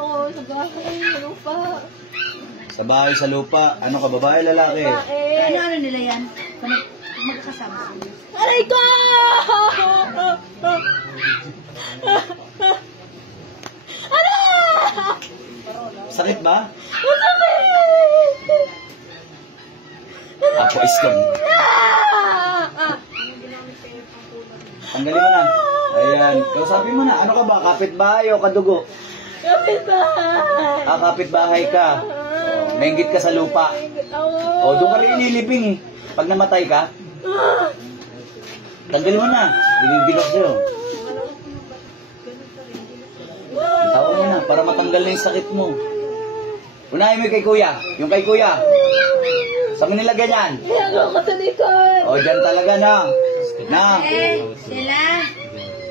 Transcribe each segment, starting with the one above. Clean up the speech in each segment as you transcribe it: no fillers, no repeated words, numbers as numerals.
Oo, sa bahay, sa lupa. Sa bahay, sa lupa. Ano ka, babae, lalaki? Babae. Ano nila yan? Magkakasama. Aray ko! Ano? Sakit ba? Ako iskan. Tanggalin mo na. Ayan. Kausapin mo na. Ano ka ba? Kapitbahay o kadugo? Kapitbahay. Kapitbahay ka. Nainggit ka sa lupa. Doon ka rin ililibing eh. Pag namatay ka, tanggalin mo na. Binibigak sa'yo. Tawag mo na para matanggal na yung sakit mo. Unahin mo yung kay kuya. Yung kay kuya. Saan mo nilagay yan? Iyago ko sa likod. Dyan talaga na. Na. Sila.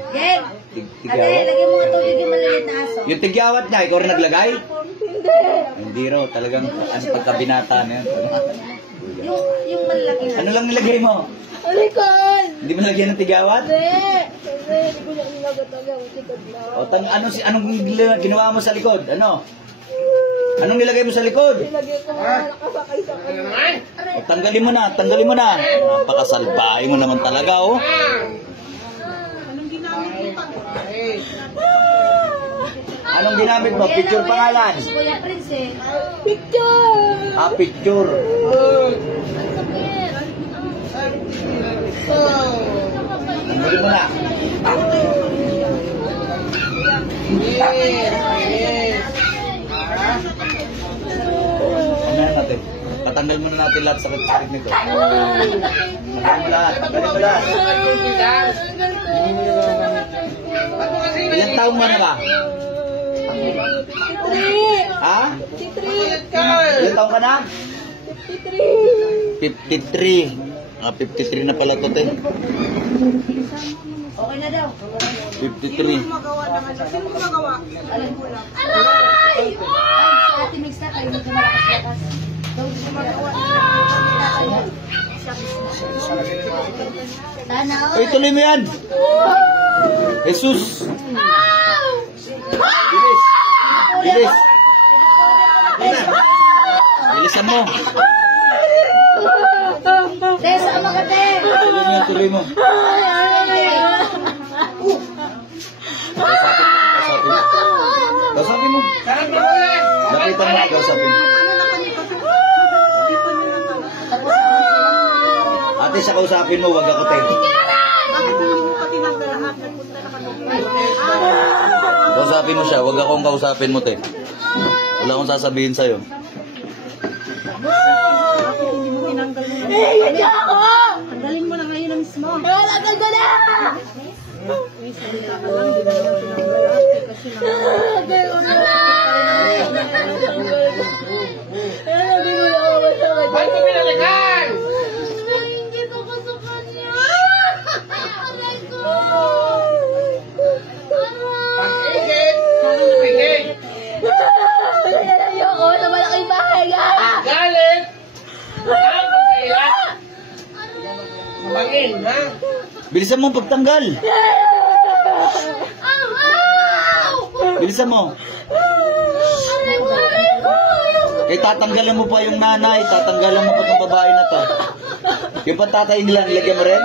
Geg. Ate, Tigyawat. lagyan mo nga tubig yung malilit na aso. Yung tigyawat niya, ikaw rin naglagay? Hindi. Hindi raw. Talagang ano pagkabinata na yan. Yung malaki na. Ano lang nilagay mo? Sa likod. Hindi mo nilagyan ng tigyawat? Hindi ko lang nilagot talaga. Likod lang. Anong ginawa mo sa likod? Ano? Anong nilagay mo sa likod? Nilagay ko mga nakasakay sa kanya. Tanggalin mo na, tanggalin mo na. Napakasalbahe mo naman talaga, oh. Anong ginamit mo? Picture pangalan? Kuya Prince eh. Picture! Picture. Tanggalin mo na. Ano natin? Patanggal muna natin lahat sakit-sakit nito. Tanggalin mo lahat. Tanggalin mo lahat. Ilang taong mo na ka? 53! Ha? 53! Ilang taong ka na? 53! 53. 53 na pala to, te. Okay na daw. 53. Aray! Ay, sa ating mix na kayo medyo malakas-lakas. Daw di siya magawa. Tanaw. Ay, tuloy mo yan. Jesus. Bilis. Bilis. Bilisan mo. Tesa, makate. Tuloy mo yan, tuloy mo. Kausapin mo. Lapitan mo, kausapin. Ate, sa kausapin mo, wag ako tayo. Kausapin mo siya, wag akong kausapin mo, te. Wala akong sasabihin sa'yo. Hindi ako! Tanggalin mo na ngayon ang mismo. Wala ka na! Ba't mo pinalikan? Nangingit ako sa kanya! Aray ko! Pag-igit! Pag-igit! Ayoko sa malaking bahay nga! Galit! Galit sa ilan? Bangin, ha? Bilisan mo pagtanggal. Bilisan mo. Eh, tatanggalin mo pa yung nanay, tatanggalin mo pa itong babae na to. Yung patatay nila, nilagyan mo rin?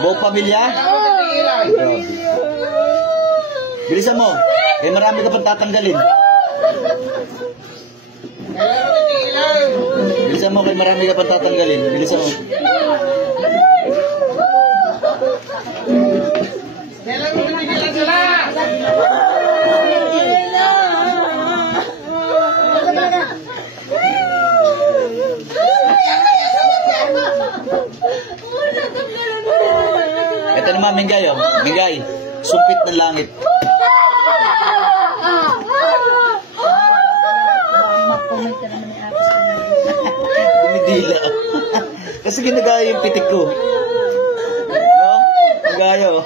Buong pamilya? Bilisan mo. Eh, marami ka pang tatanggalin. Bilisan mo, kay marami ka pang tatanggalin. Bilisan mo. Kailan mo pinigilan sila? Ito naman, Mingay, oh. Mingay, sumpit ng langit. Mag-comment ka naman ni Ate sa kanya. Dumidila. Kasi ginagaya yung pitik ko. No? Nagaya, oh.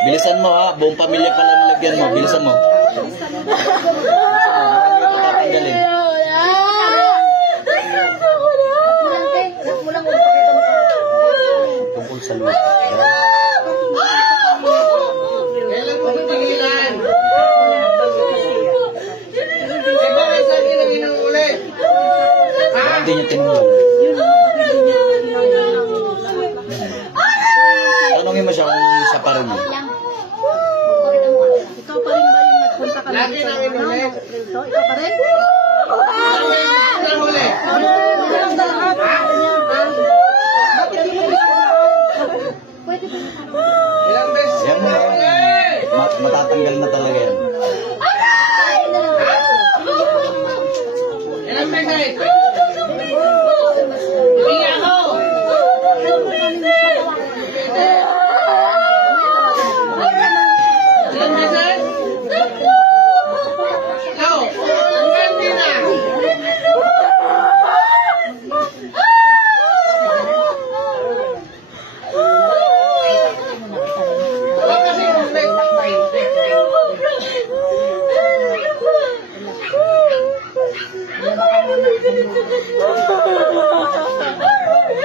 Bilisan mo, ha. Buong pamilya pala nilagyan mo. Bilisan mo. Tatanggalin. Tungkol sa lupa. Kailan mo pipigilan? Eh, bakit sa akin ang inuulit? Ha? Hindi niya tinulog. Tanungin mo siya kung siya pa rin. Ikaw pa rin ba yung nagpunta ka Lagi sa nang inulit. Ikaw pa rin? Nahuli. Ilang beses Yan na. Matatanggal na talaga yan. Ilang beses? Hindi ako. Ilang beses? Ikaw. Hindi na. Wala kasi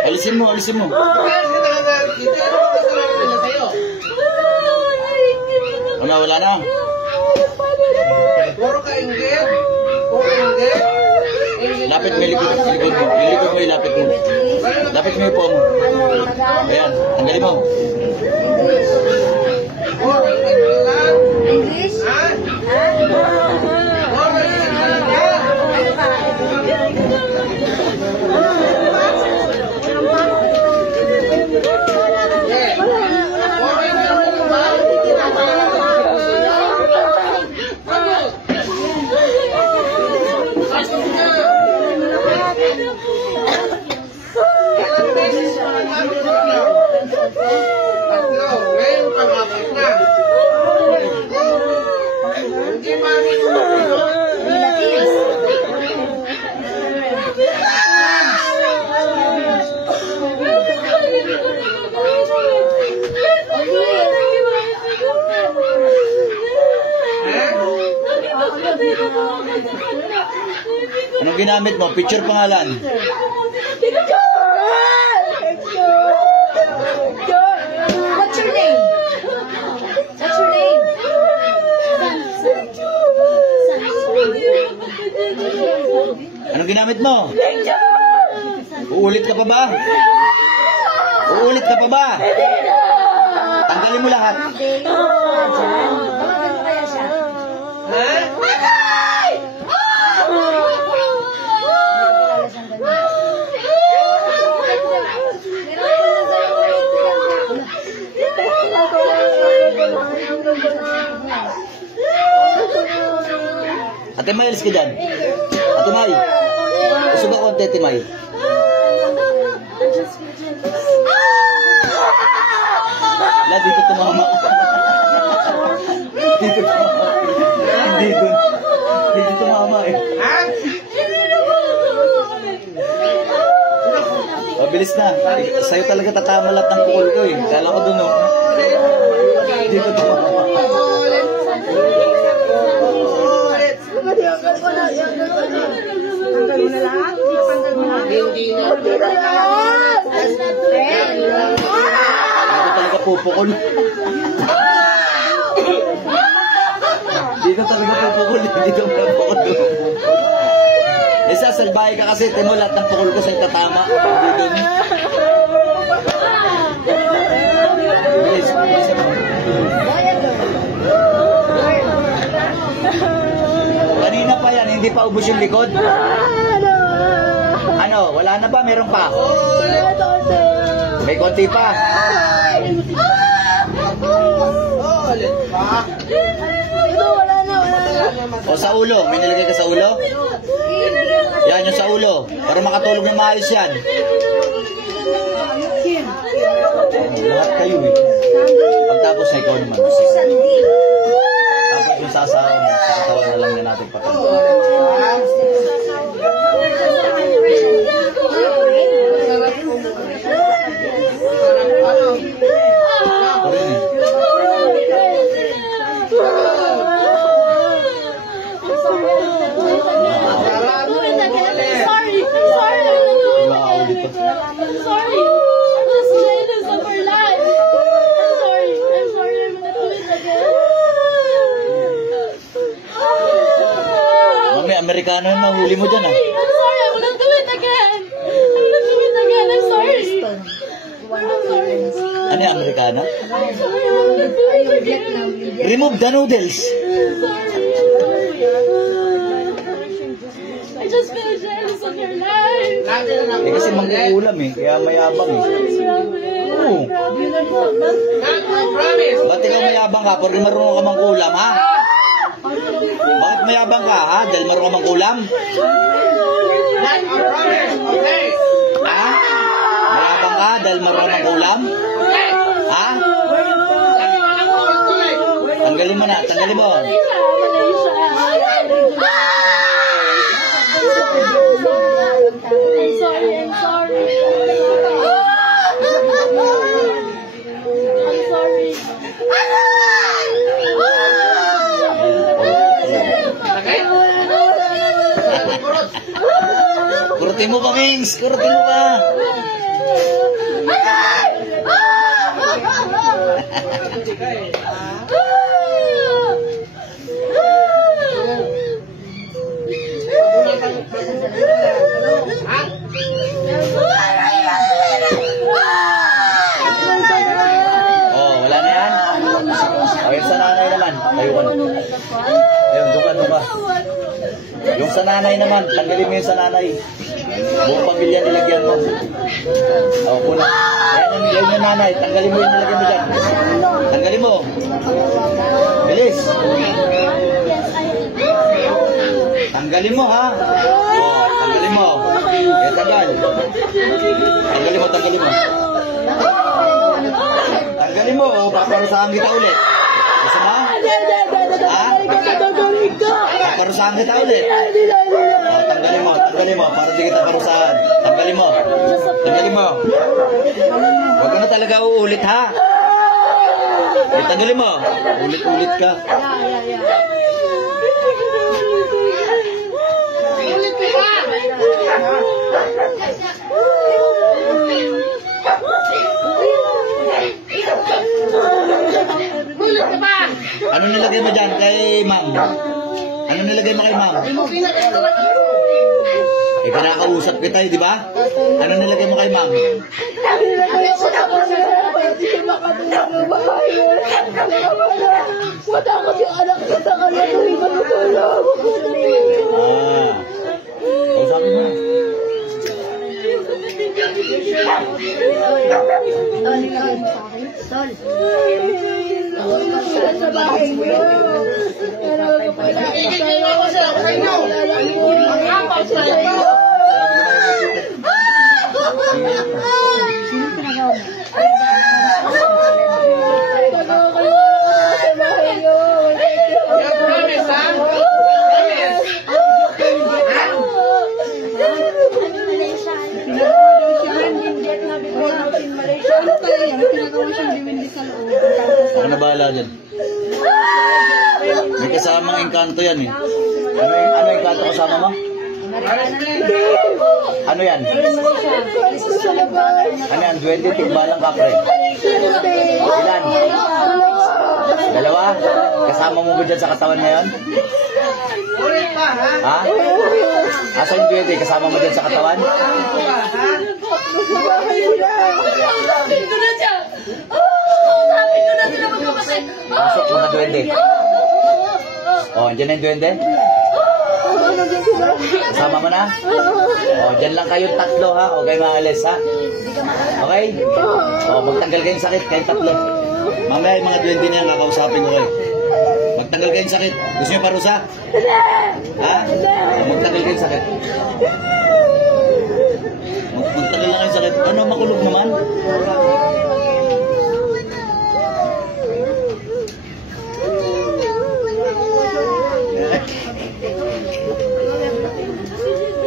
Alisin mo, alisin mo. Bakit ka nakagalit dito? Ano ba kasalanan nila sa'yo? Wala na. Puro ka inggit? Puro inggit? Inggit Lapit ka mo yung lang likod. ba? Likod mo. Yung likod mo, ilapit mo. Lapit mo yung po mo. Ayan, tanggalin mo. Puro inggit ka lang? English? Ha? Puro inggit ka lang ha? Eh, puro inggit ka lang ba? Bakit? Bakit ka? Ilang beses mo lang sabi ko na? Tatlo. Ngayon, pang-apat na. Hindi ba Anong ginamit mo? Picture pangalan. What's your name? What's your name? Anong ginamit mo? Uulit ka pa ba? Uulit ka pa ba? Tanggalin mo lahat. Kaya siya. Ha? Ate May, alis ka dyan. Ate May. Usog ako, Ate May. Wala, dito tumama. Dito tumama. Dito. Dito tumama eh. Ha? Mabilis na. Sa'yo talaga tatama lahat ng pukul ko eh. Kala ko dun oh. Dito tumama. Tanggal mo na lahat? Tanggal mo na? Hindi na. Dito talaga pupukul. Dito talaga pupukul. Dito pupukul. Isa, salbahe ka kasi. Timo lahat ng pukul ko sa'yo tatama. Dito. Bilis. Kanina pa yan, hindi pa ubos yung likod. Ano, wala na ba? Meron pa? May konti pa. Ulit pa. O sa ulo, may nilagay ka sa ulo? Yan, yung sa ulo. Para makatulog ng maayos yan. Lahat kayo eh. Pagtapos na ikaw naman. Tapos yung sasawa mo, sa katawan na lang na natin pagkakas. Ito rin eh. Amerikano yung nahuli mo dyan, ah. I'm sorry. I will not do it again. I will not do it again. I'm sorry. I'm sorry. Ano yung Amerikano? I'm sorry. I will not do it again. Remove the noodles. I just feel jealous of your life. Lagi na lang. Eh, kasi mangkukulam eh. Kaya mayabang eh. Oo. I promise. Ba't ikaw mayabang ka? Porque marunong ka mangkulam, ha? Bakit mayabang ka, ha? Dahil marunong ka mangkulam? I promise. Okay. Ha? Mayabang ka dahil marunong ka mangkulam? Okay. Ha? Lagi na lang ako tuloy. Tanggalin mo na, tanggalin mo. I'm sorry. I'm sorry. I'm sorry. Okay? Kurot. Kurutin mo pa, Mings. Kurutin mo pa. Ha? Oh, wala na yan? O, yung sa nanay naman. Tayo ka na. Ayun, duka, duka. Yung sa nanay naman, tanggalin mo yung sa nanay. Buong pamilya nilagyan mo. O, kuna. Yan yung nanay. Tanggalin mo yung nilagyan mo dyan. Tanggalin mo. Bilis. Tanggalin mo, ha? O, tanggalin mo. Eh, tanggal. Tanggalin mo, tanggalin mo. Tanggalin mo, o, paparusahan kita ulit. Gusto mo? Ha? Paparusahan kita ulit. Tanggalin mo, para di kita parusahan. Tanggalin mo. Tanggalin mo. Huwag ka na talaga uulit, ha? Eh, tanggalin mo. Ulit-ulit ka. Ulit mo pa. Ulit ka pa. Ano nilagay mo dyan kay ma'am? Ano nilagay mo kay ma'am? Eh, kinakausap kita eh, di ba? Ano nilagay mo kay ma'am? Matakot yung anak ko sa kanya tuwing matutulog. Ah. Kausapin mo. Sa bahay niyo. Pero wala Tingin ako sa kanyo. Ang apaw sa iyo. You promise, ha? Promise. Ano bahala dyan? May kasamang engkanto yan eh. Ano engkanto kasama mo? Ano yan? Ano yan? 20 tigbalang kapre. Ilan? Dalawa? Kasama mo ba dyan sa katawan ngayon? Ulit pa, ha? Ha? Asan yung 20? Kasama mo dyan sa katawan? Kapit ko na siya. Kapit ko na sila magpapatay. Pasok mga 20. Oh, andyan na yung 20? Kasama mo na? Oh, dyan lang kayong tatlo ha. O kayo maalis ha. Okay? Oh, magtanggal kayong sakit kayong tatlo. Mamaya yung mga 20 na yan, kakausapin ko kayo. Magtanggal kayong sakit. Gusto nyo parusa? Ha? Oh, magtanggal kayong sakit. Magtanggal lang kayong sakit. Ano, makulog naman?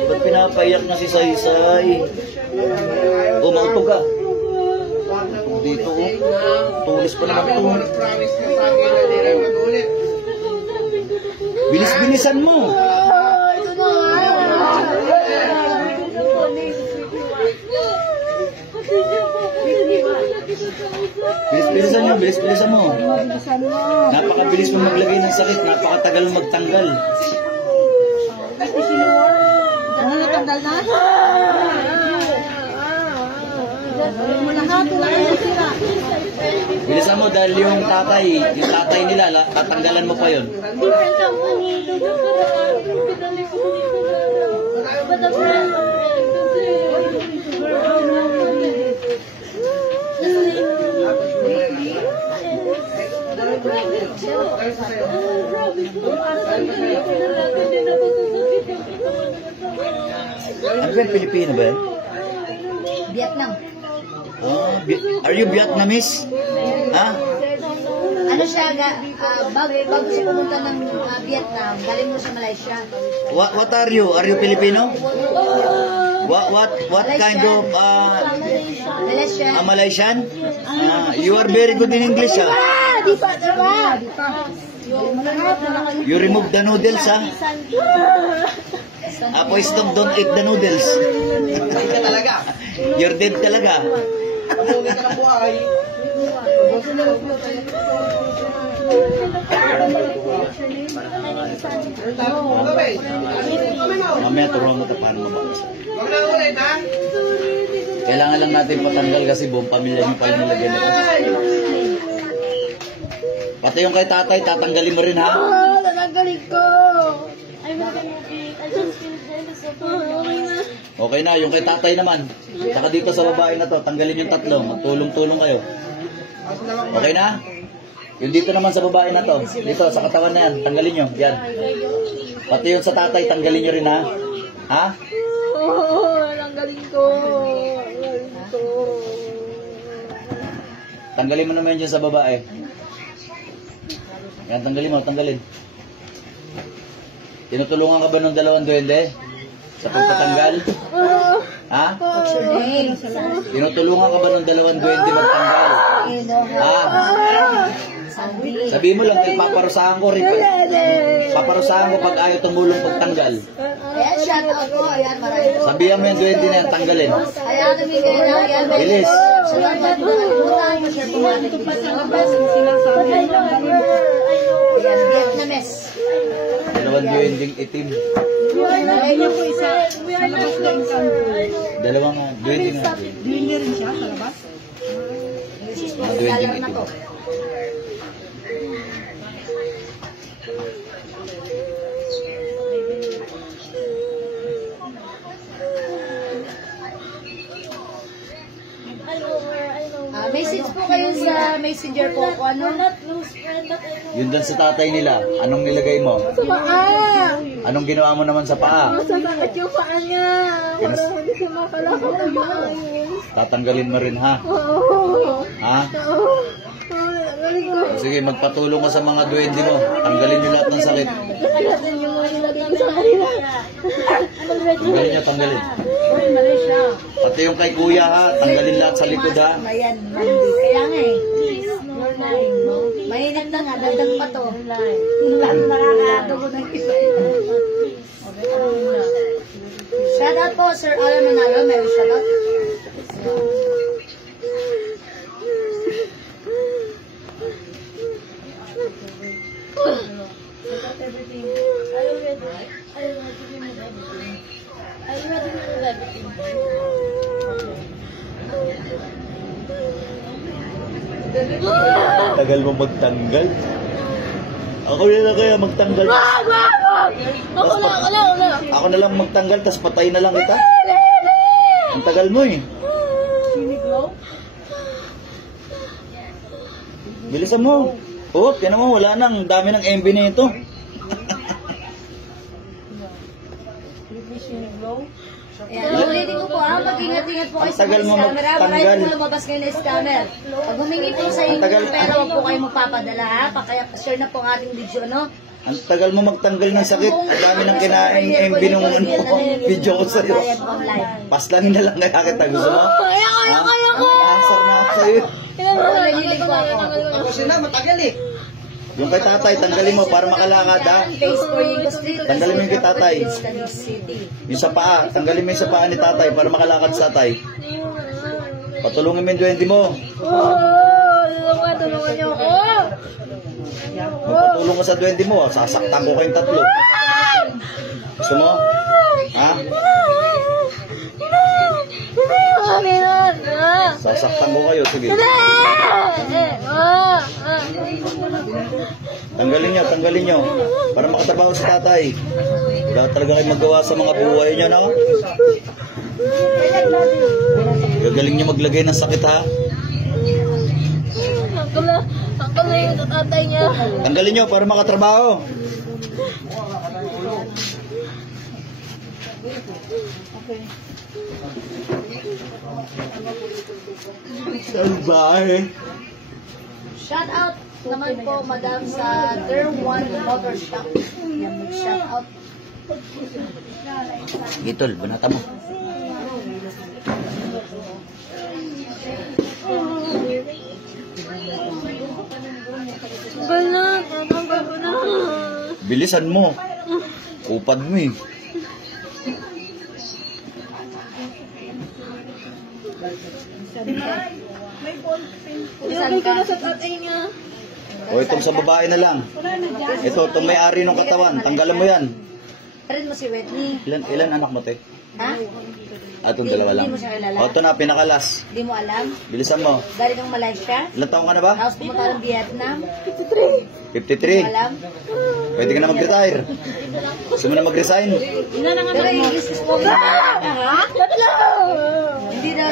Ba't pinapaiyak na si Saysay? O, mautog ka. Dito, oh. Tulis pa naman ito. Promise mo sa akin na di rin mag-ulit. Bilis-bilisan mo. Bilis-bilisan mo, bilis-bilisan mo. Napakabilis mo maglagay ng sakit, napakatagal mo magtanggal. Ano natanggal na? Bilisan mo dahil yung tatay nila, tatanggalan mo pa yun. Different company. Ano ba yung Pilipino ba? Vietnam. Oh, are you Vietnamese? Ha? Ano siya, bago siya pumunta ng Vietnam, galing mo sa Malaysia. What are you? Are you Filipino? What kind of Malaysia. Malaysian? You are very good in English, ha? Di pa, diba? You remove the noodles, ha? Apo, stop, don't eat the noodles. Hindi ka talaga. You're dead talaga. Umuwi ka ng buhay. Mamaya turuan mo ito paano mabaksa. Huwag na ulit, ha? Kailangan lang natin patanggal kasi buong pamilya niyo pa yung nilagyan nito. Pati yung kay tatay, tatanggalin mo rin, ha? Tatanggalin ko. I just feel jealous of her. Okay na, yung kay tatay naman. Saka dito sa babae na to, tanggalin yung tatlo. Magtulong-tulong kayo. Okay na? Yung dito naman sa babae na to, dito sa katawan na yan, tanggalin nyo. Yan. Pati yung sa tatay, tanggalin nyo rin, ha? Ha? Tanggalin ko. Tanggalin mo naman dyan sa babae. Yan, tanggalin mo, tanggalin. Tinutulungan ka ba ng dalawang duwende? Sa pagtatanggal? Ha? Tinutulungan ka ba ng dalawang duwende magtanggal? Ha? Sabihin mo lang, dahil paparusahan ko rin. Paparusahan ko pag ayaw tumulong pagtanggal. Ayan, shout out ko. Ayan, maraming. Sabihan mo yung duwende na yan, tanggalin. Ayan, namigay na. Ayan, Bilis. salamat mo. Ayan, share po natin. Ayan, Vietnamese. Dalawang duwendeng itim. Ayun po isa. Dalawang duwende nga. Hindi rin siya sa labas. Mga duwendeng itim. Message po kayo sa messenger po kung ano. Yun doon sa tatay nila, anong nilagay mo? Sa paa. Anong ginawa mo naman sa paa? Masakit yung paa niya. Para hindi siya makalakad ng maayos. Tatanggalin mo rin, ha? Oo. Ha? Oo. Tanggalin ko. Sige, magpatulong ka sa mga duwende mo. Tanggalin nyo lahat ng sakit. Nakalatin yung mga nilagay sa kanila. Tanggalin nyo, tanggalin. Uy, mali siya. Pati yung kay kuya, ha? Tanggalin lahat sa likod, ha? Ayan, mandi. Kaya nga eh. Mainit na nga, dagdag pa to. Nakakadugo ng isa. Shout out po, Sir Alan Manalo. Meron shout out. Tagal mo magtanggal? Ako na lang kaya magtanggal. Ako na lang magtanggal, tas patay na lang kita. Ang tagal mo eh. Bilisan mo. Oh, tinan mo, wala nang dami ng MB na ito. Ayan, ulitin ko po mag-ingat-ingat po kayo sa Tagal mga mo scammer. Marami magtanggal. po lumabas ngayon na scammer. Pag humingi po sa inyo, Tagal. pero huwag po kayo magpapadala ha. Kaya share na po ang ating video, ano? Ang tagal mo magtanggal ng sakit. Ang dami ng kinaing MB nung video ko sa'yo. Bayad online. Paslangin na lang kaya kita. Gusto mo? Answer na ako sa'yo. Oo, nalilig po ako. Tapos na, matagal eh. Yung kay tatay, tanggalin mo para makalakad, ha? Face for Yingo Street. Tanggalin mo yung kay tatay. Taguig City. Yung sa paa, tanggalin mo yung sa paa ni tatay para makalakad sa tatay. Patulungin mo yung duwende mo. Tulungan niyo ako. Magpatulong ka sa duwende mo, sasaktan ko kayong tatlo. Gusto mo? Ha? Sasaktan ko kayo, sige. Tanggalin nyo. Para makatrabaho sa tatay. Wala talaga kayo magawa sa mga buhay nyo, no? Gagaling nyo maglagay ng sakit, ha? Akala yung tatay niya. Tanggalin nyo para makatrabaho. Salbahe. Shout out naman po, madam, sa There One Motor Shop. Yan, mag-shout out. Gitol, banata mo. Bilisan mo. Upad mo eh. Ilagay ko na sa tatay niya. O itong sa babae na lang. Ito, itong may-ari ng katawan. Tanggalan mo yan. Friend mo si Whitney. Ilan anak mo, te? Ha? Itong dalawa lang. Hindi mo siya kilala. O ito na, pinakalas. Hindi mo alam? Bilisan mo. Galing ng Malaysia? Ilan taong ka na ba? Tapos pumunta ng Vietnam? 53. Alam? Pwede ka na mag-retire. Gusto mo na mag-resign? Pero yung business mo, hindi na,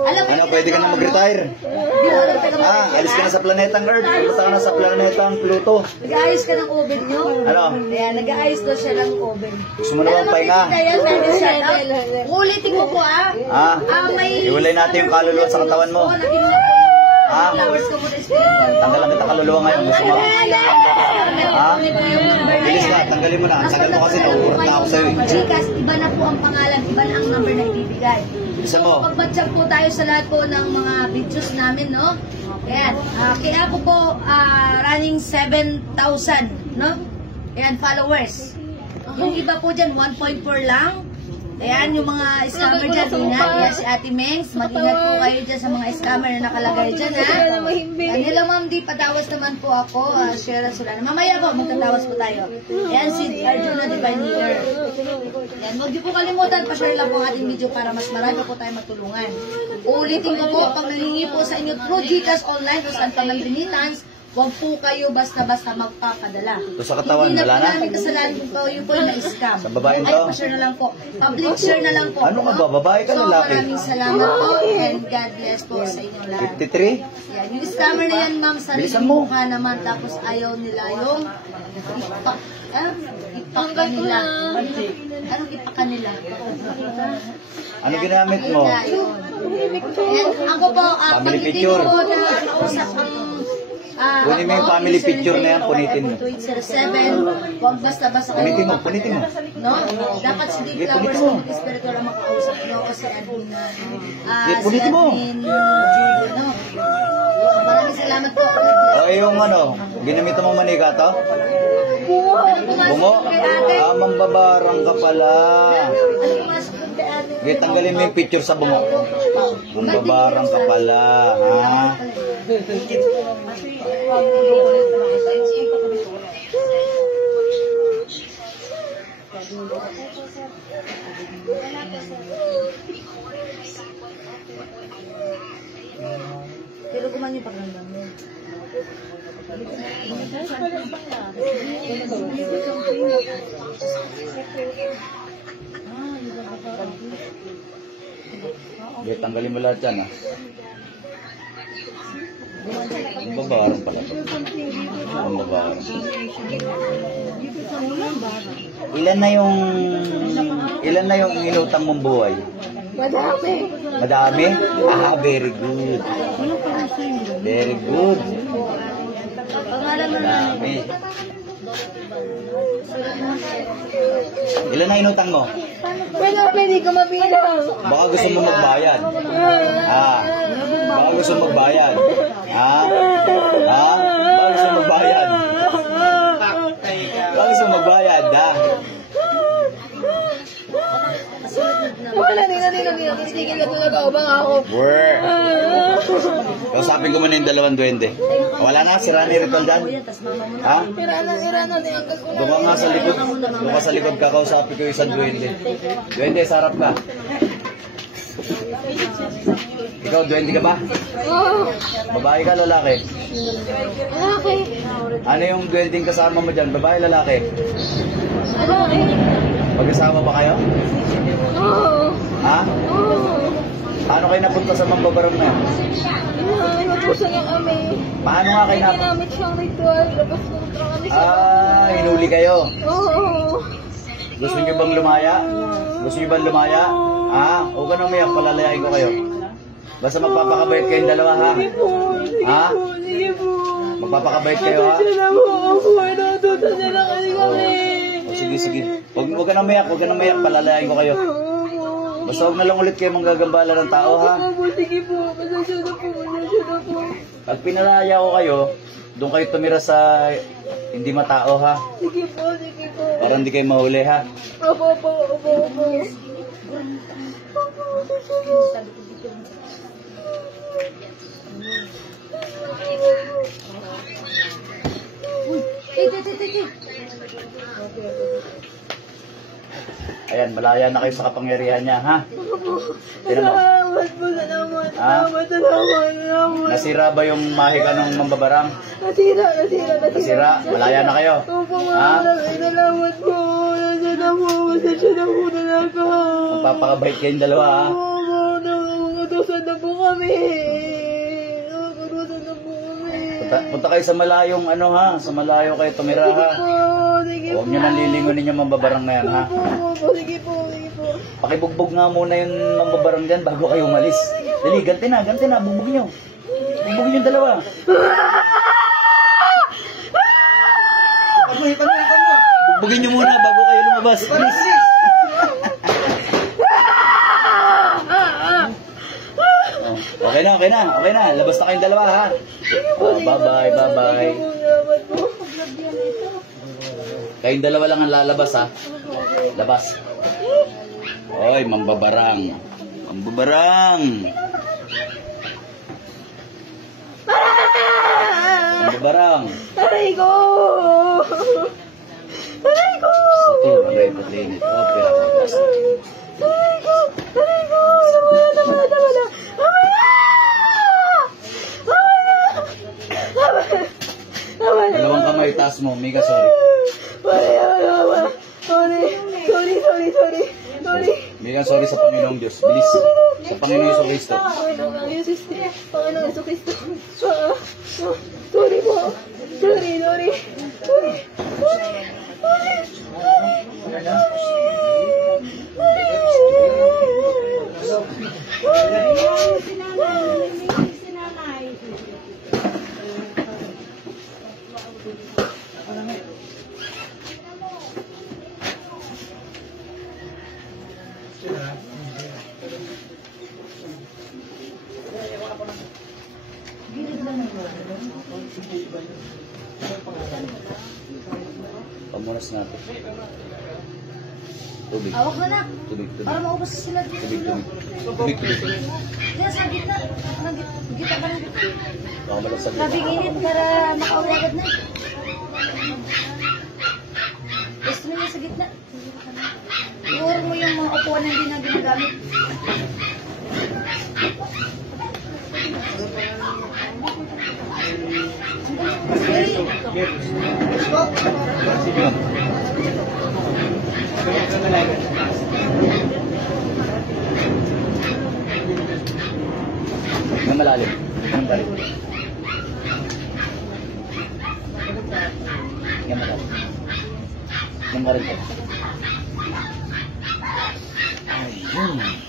alam mo, Ano, pwede ka na mag-retire? hindi mo alam taga Alis ka na sa planetang Earth. Punta ka na sa planetang Pluto. Nag-aayos ka ng oven nyo? Ano? Ayan, nag-aayos daw siya ng oven. Gusto mo na bang pahinga? Ulitin mo po Ha? may... Iwalay natin yung kaluluwa sa katawan mo. Oo, nakinig na po yung Ha? flowers ko muna espiritual. Tanggalan kita kaluluwa ngayon. Gusto mo? Ha? Bilis ka, tanggalin mo na. Tagal mo kasi nauurat na ako sa'yo. Chicas, iba na po ang pangalan, iba na ang number na ibibigay. Bilisan mo. Pagbatsyag po tayo sa lahat po ng mga videos namin, no? Ayan. Kaya ako po running 7,000, no? Ayan, followers. Yung iba po dyan, 1.4 lang. Ayan, yung mga scammer dyan, ingat. Ayan, si Ate Mengs. Mag-ingat po kayo dyan sa mga scammer na nakalagay dyan, ha? Kanila, ma'am, di patawas naman po ako. Share sila. Mamaya po, magtatawas po tayo. Ayan, si Arjuna Divine Leader. Ayan, huwag niyo po kalimutan, pa-share lang po ang ating video para mas marami po tayo matulungan. Uulitin ko po, pag naningi po sa inyo through Gcash online o saan pa man remittance, huwag po kayo basta-basta magpapadala. Ito sa katawan, Hindi wala na na? po namin kasalanan kung kayo po yung na-scam. Sa babaeng Ay, to? pa-share na lang po. Public share na lang po. Ano ka ba? Babae ka, So, lalaki? maraming salamat po and God bless po sa inyo lahat. 53? Yan. Yung scammer na yan, ma'am, sa Bilisan mo. mukha naman, tapos ayaw nila yung ipak kanila. Anong ipak kanila? Ano ginamit mo? And ako po, Family pag hindi picture. ko na nakausap ang Kunin mo yung family picture na yan, punitin mo. 2807, huwag basta-basta kayo. Punitin mo. No? Dapat si Deep Sige, Flowers punitin mo. ng spiritual ang makausap nyo o si Admin na Sige, punitin mo. Julie, no? Maraming salamat po. O yung ano, ginamit mo manika to? Bungo? Mambabarang ka pala. Sige, tanggalin mo yung picture sa bungo. Mambabarang ka pala, ha? Pero kuman yung pagramdam mo. Sige, tanggalin mo lahat yan, ha? Mambabarang pala to. Mambabarang. Ilan na yung inutang mong buhay? Madami. Madami? Very good. Very good. Pangalan mo na. Madami. Ilan na inutang mo? Pero hindi ko mabilang. Baka gusto mo magbayad. Baka gusto mo magbayad. Baka gusto mo magbayad. Baka gusto mo magbayad, ha? Wala nila. Sige ka talaga. Baka ako. Kausapin ko muna yung dalawang duwende. Thank you Wala na, sira ni Ritual dyan. Ha? Doon ka nga sa likod. Doon ka sa likod, kakausapin ko yung isang duwende. Duwende, sarap ka. Ikaw, duwende ka ba? Oo. Babae ka, lalaki? Lalaki. Ano yung duwendeng kasama mo dyan? Babae, lalaki? Lalaki. Mag-asama ba kayo? Oo. Ha? Oo. Paano kayo napunta sa mambabarang na yan? Napusan niya kami. Paano nga kayo napunta? Ginamit siyang ritual. Labas ng kami sa... Ah, hinuli kayo. Oo. Gusto niyo bang lumaya? Gusto niyo bang lumaya? Ha? Huwag ka nang umiyak, palalayain ko kayo. Basta magpapakabait kayong dalawa, ha? Ha? Sige po. Magpapakabait kayo, ha? Siya na po ako. Inutusan niya na kasi kami. O, sige, sige. Huwag ka nang umiyak, huwag ka nang umiyak, palalayain ko kayo. Basta huwag na lang ulit kayo manggagambala ng tao, ha? Sige po. Pasensya na po. Pasensya na po. Pag pinalaya ko kayo, doon kayo tumira sa hindi matao, ha? Sige po. Sige po. Para hindi kayo mahuli, ha? Opo. Ayan, malaya na kayo sa kapangyarihan niya, ha? Tinan mo. Salamat po. Salamat. Ha? Salamat. Nasira ba yung mahika ng mambabarang? Nasira. Malaya na kayo. Opo, Ha? salamat po. Nasaan na po. Pasensya na po talaga. Magpapakabait kayong dalawa, ha? Opo, nakukutusan na po kami. Punta kayo sa malayong ano, ha? Sa malayo kayo tumira, ha? Sige Huwag nyo nang lilingunin yung mambabarang na yan, ha? po. Sige po. Pakibugbog nga muna yung mambabarang dyan bago kayo umalis. Dali, ganti na, bugbog nyo. Bugbog nyo yung dalawa. Bugbogin nyo muna bago kayo lumabas. Please. Okay na. Labas na kayong dalawa, ha? Oh, bye-bye. Kayong dalawa lang ang lalabas, ha? Labas. Oy, mambabarang. Aray ko! Satu, alay, patlinit. Opera, papas. Dalawang kamay, taas mo. Mega sorry. Sorry. Mega sorry sa Panginoong Diyos. Bilis. Sa Panginoong Jesucristo. Panginoong Jesucristo. Sorry po. Sorry. Pamunas natin. Tubig. Awak na na. Tubig. Para maubos sila dito. Tubig. Kaya sa gitna. Gitna ka na. Baka malasag. Labing init para makauwi agad na. Gusto nyo sa gitna. Iurong mo yung mga upuan na hindi na ginagamit. Yung malalim. Yung balik. Yung malalim. Yung balik. Ayun.